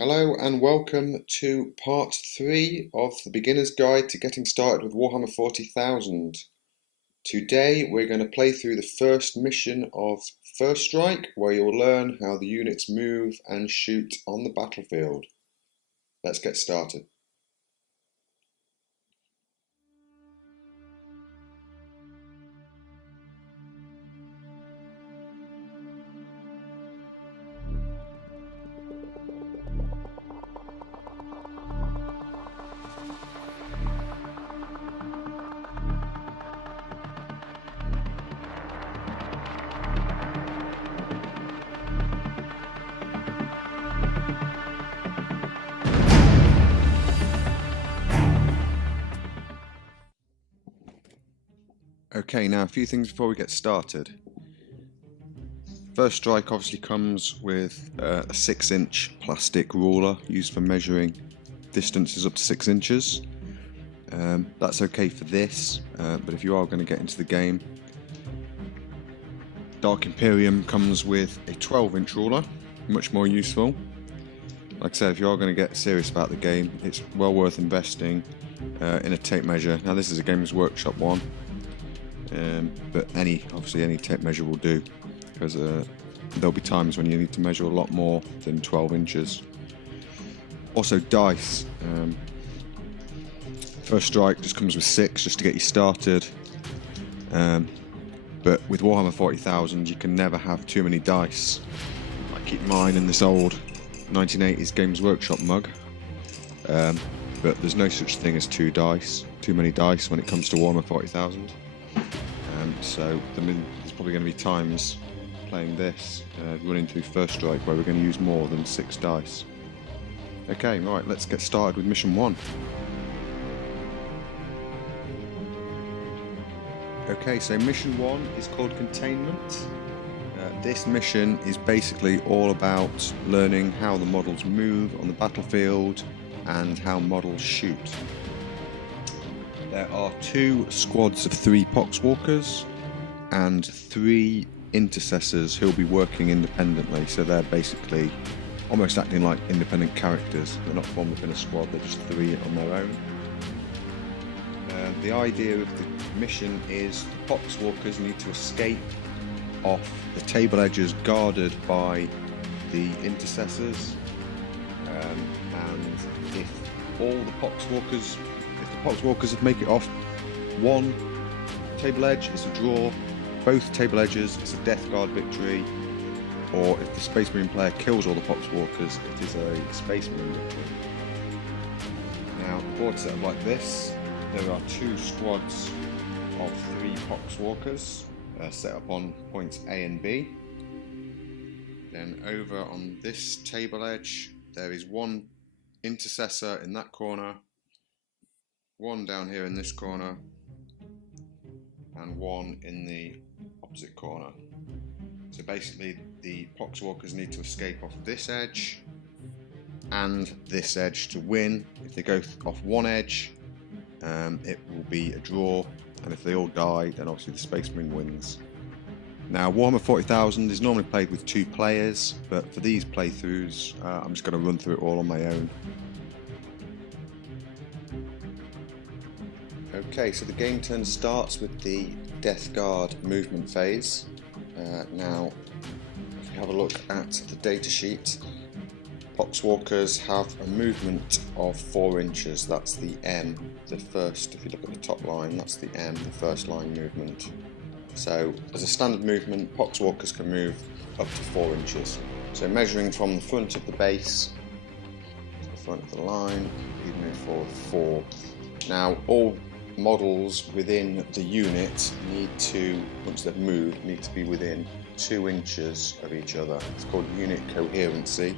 Hello and welcome to part 3 of the beginner's guide to getting started with Warhammer 40,000. Today we're going to play through the first mission of First Strike, where you'll learn how the units move and shoot on the battlefield. Let's get started. Okay, now a few things before we get started. First Strike obviously comes with a 6-inch plastic ruler used for measuring distances up to 6 inches. That's okay for this, but if you are going to get into the game, Dark Imperium comes with a 12-inch ruler, much more useful. Like I said, if you are going to get serious about the game, it's well worth investing in a tape measure. Now this is a Games Workshop one, but obviously any tape measure will do, because there'll be times when you need to measure a lot more than 12 inches. Also dice. First Strike just comes with 6 just to get you started, but with Warhammer 40,000 you can never have too many dice. I keep mine in this old 1980s Games Workshop mug, but there's no such thing as too many dice when it comes to Warhammer 40,000. So there's probably going to be times playing this, running through First Strike, where we're going to use more than 6 dice. Okay, right, let's get started with mission 1. Okay, so mission 1 is called Containment. This mission is basically all about learning how the models move on the battlefield and how models shoot. There are 2 squads of 3 Poxwalkers and 3 Intercessors who'll be working independently, so they're basically almost acting like independent characters. They're not formed within a squad, they're just 3 on their own. The idea of the mission is the Poxwalkers need to escape off the table edges guarded by the Intercessors, and if the Poxwalkers make it off one table edge, it's a draw. Both table edges, it's a Death Guard victory. Or if the Space Marine player kills all the Poxwalkers, it is a Space Marine victory. Now, the board set up like this. There are 2 squads of 3 Poxwalkers set up on points A and B. Then over on this table edge, there is 1 Intercessor in that corner, 1 down here in this corner, and 1 in the opposite corner. So basically the Poxwalkers need to escape off this edge and this edge to win. If they go off one edge, it will be a draw, and if they all die, then obviously the Space Marine wins. Now, Warhammer 40,000 is normally played with 2 players, but for these playthroughs, I'm just going to run through it all on my own. Okay, so the game turn starts with the Death Guard movement phase. Now, if you have a look at the datasheet, Poxwalkers have a movement of 4 inches. That's the M, the first. If you look at the top line, that's the M, the first line movement. So, as a standard movement, Poxwalkers can move up to 4 inches. So, measuring from the front of the base to the front of the line, you move forward 4. Now, all models within the unit need to, once they've moved, need to be within 2 inches of each other. It's called unit coherency,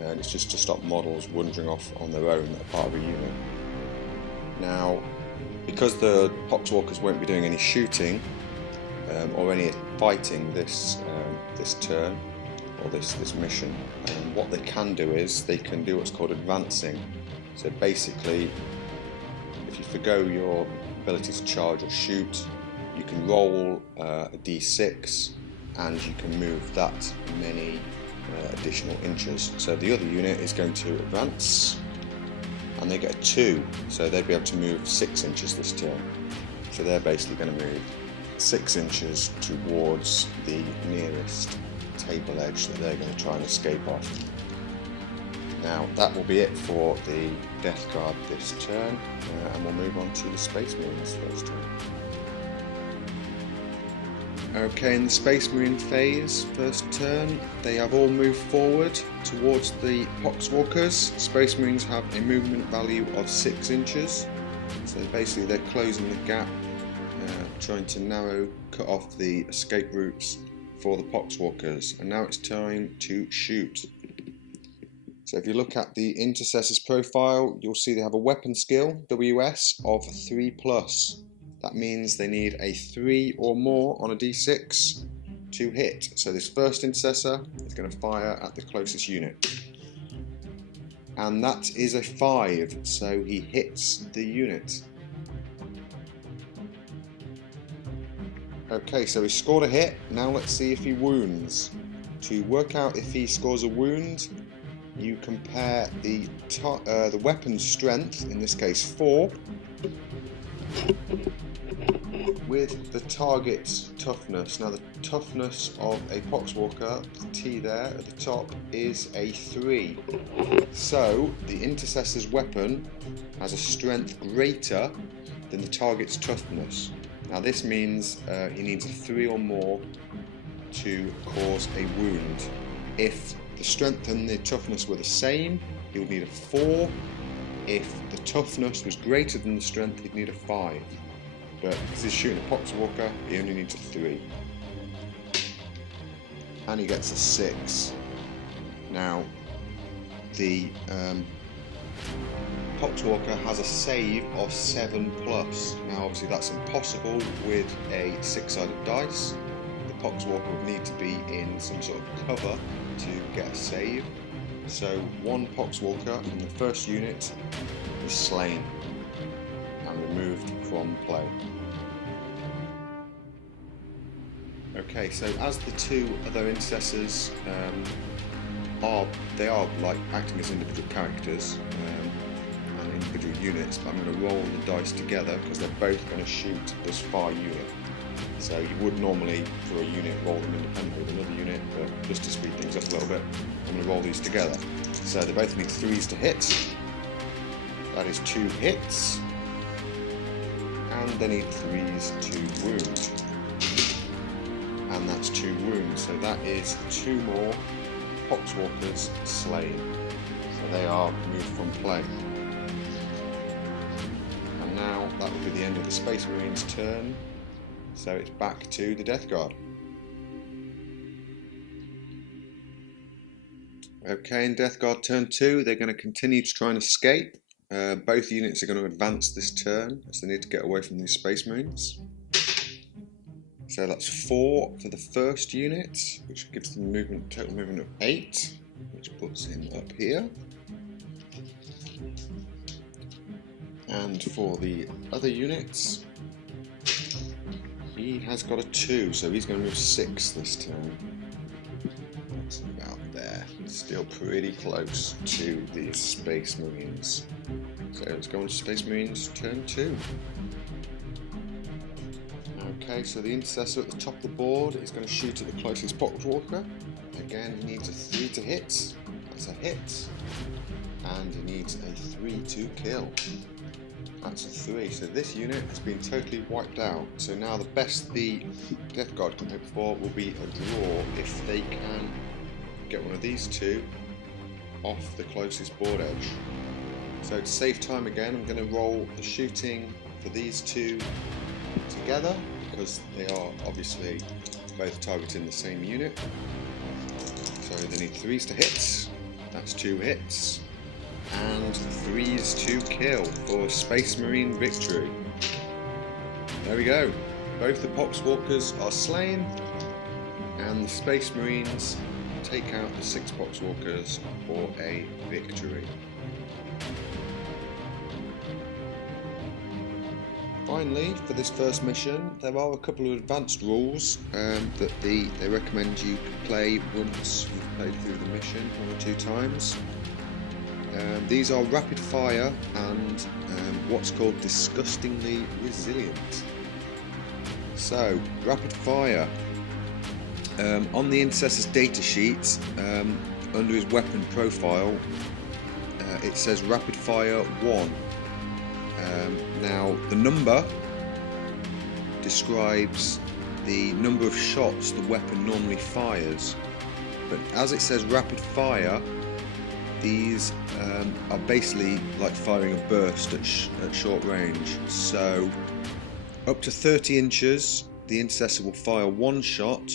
and it's just to stop models wandering off on their own that are part of a unit. Now, because the Poxwalkers won't be doing any shooting or any fighting this turn or this mission, what they can do is they can do what's called advancing. So basically, if you forgo your ability to charge or shoot, you can roll a d6 and you can move that many additional inches. So the other unit is going to advance, and they get a 2, so they'd be able to move 6 inches this turn. So they're basically going to move 6 inches towards the nearest table edge that they're going to try and escape off. Now that will be it for the Death Guard this turn, and we'll move on to the Space Marines first turn. Okay, in the Space Marine phase, first turn, they have all moved forward towards the Poxwalkers. Space Marines have a movement value of 6 inches, so basically they're closing the gap, trying to cut off the escape routes for the Poxwalkers. And now it's time to shoot. So if you look at the Intercessor's profile, you'll see they have a weapon skill, WS, of 3+. That means they need a 3 or more on a d6 to hit. So this first Intercessor is going to fire at the closest unit. And that is a 5, so he hits the unit. Okay, so he scored a hit. Now let's see if he wounds. To work out if he scores a wound, you compare the weapon strength, in this case 4, with the target's toughness. Now the toughness of a Poxwalker, the T there at the top, is a 3. So the Intercessor's weapon has a strength greater than the target's toughness. Now this means he needs a 3 or more to cause a wound. If the strength and the toughness were the same, he would need a 4. If the toughness was greater than the strength, he'd need a 5. But because he's shooting a Poxwalker, he only needs a 3. And he gets a 6. Now, the Poxwalker has a save of 7+. Now obviously that's impossible with a 6-sided dice. The Poxwalker would need to be in some sort of cover to get a save. So one Poxwalker in the first unit is slain and removed from play. Okay, so as the 2 other Intercessors are like acting as individual characters and individual units, but I'm going to roll the dice together because they're both going to shoot this far unit. So you would normally, for a unit, roll them independently with another unit, but just to speed things up a little bit, I'm going to roll these together. So they both need 3s to hit. That is 2 hits. And they need 3s to wound. And that's 2 wounds, so that is 2 more Poxwalkers slain. So they are moved from play. And now that will be the end of the Space Marines' turn. So it's back to the Death Guard. Okay, in Death Guard turn 2, they're going to continue to try and escape. Both units are going to advance this turn, as they need to get away from these Space Marines. So that's 4 for the first unit, which gives them total movement of 8, which puts him up here. And for the other units, he has got a 2, so he's going to move 6 this turn. That's about there. Still pretty close to the Space Marines. So let's go on to Space Marines turn 2. Okay, so the Intercessor at the top of the board is going to shoot at the closest Poxwalker. Again, he needs a 3 to hit. That's a hit. And he needs a 3 to kill. That's a 3. So this unit has been totally wiped out. So now the best the Death Guard can hope for will be a draw if they can get one of these 2 off the closest board edge. So to save time again, I'm going to roll the shooting for these 2 together, because they are obviously both targeting the same unit. So they need 3s to hit. That's 2 hits. And 3s to kill for Space Marine victory. There we go. Both the Poxwalkers are slain, and the Space Marines take out the 6 Poxwalkers for a victory. finally, for this first mission, there are a couple of advanced rules that they recommend you play once you've played through the mission 1 or 2 times. These are rapid fire and what's called disgustingly resilient. So, rapid fire. On the Intercessor's datasheet, under his weapon profile, it says rapid fire 1. Now, the number describes the number of shots the weapon normally fires, but as it says rapid fire, these are basically like firing a burst at short range. So up to 30 inches the Intercessor will fire 1 shot.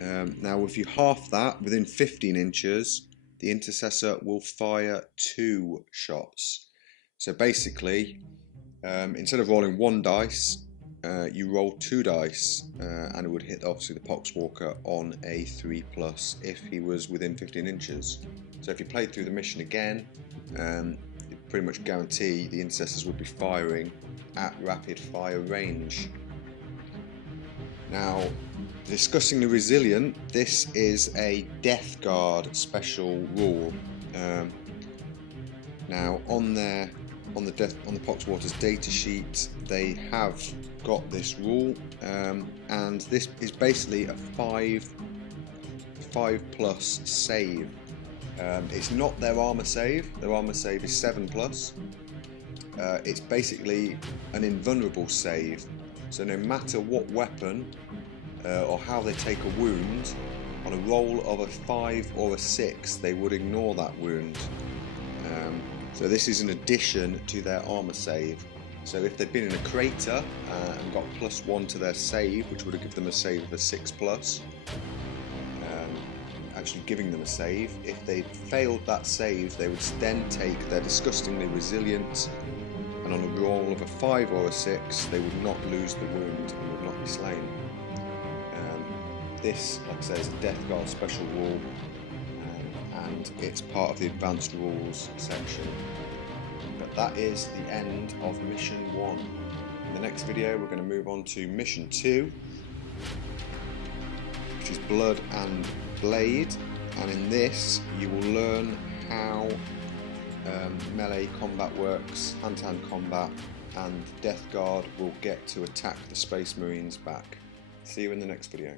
Now if you half that, within 15 inches the Intercessor will fire 2 shots. So basically, instead of rolling 1 dice, you roll 2 dice, and it would hit obviously the Poxwalker on a 3+ if he was within 15 inches. So if you played through the mission again, you pretty much guarantee the Intercessors would be firing at rapid fire range. Now, discussing the resilient, this is a Death Guard special rule. Now on the Poxwater's datasheet, they have got this rule, and this is basically a 5+ save. It's not their armor save. Their armor save is 7+. It's basically an invulnerable save. So no matter what weapon or how they take a wound, on a roll of a 5 or a 6, they would ignore that wound. So this is in addition to their armor save. So if they'd been in a crater and got +1 to their save, which would have given them a save of a 6+, actually giving them a save, if they failed that save, they would then take their disgustingly resilient, and on a roll of a 5 or a 6, they would not lose the wound and would not be slain. This, like I say, is a Death Guard special rule, and it's part of the advanced rules section. But that is the end of mission 1. In the next video we're going to move on to mission 2, which is Blood and Blade, and in this you will learn how melee combat works, hand-to-hand combat, and Death Guard will get to attack the Space Marines back. See you in the next video.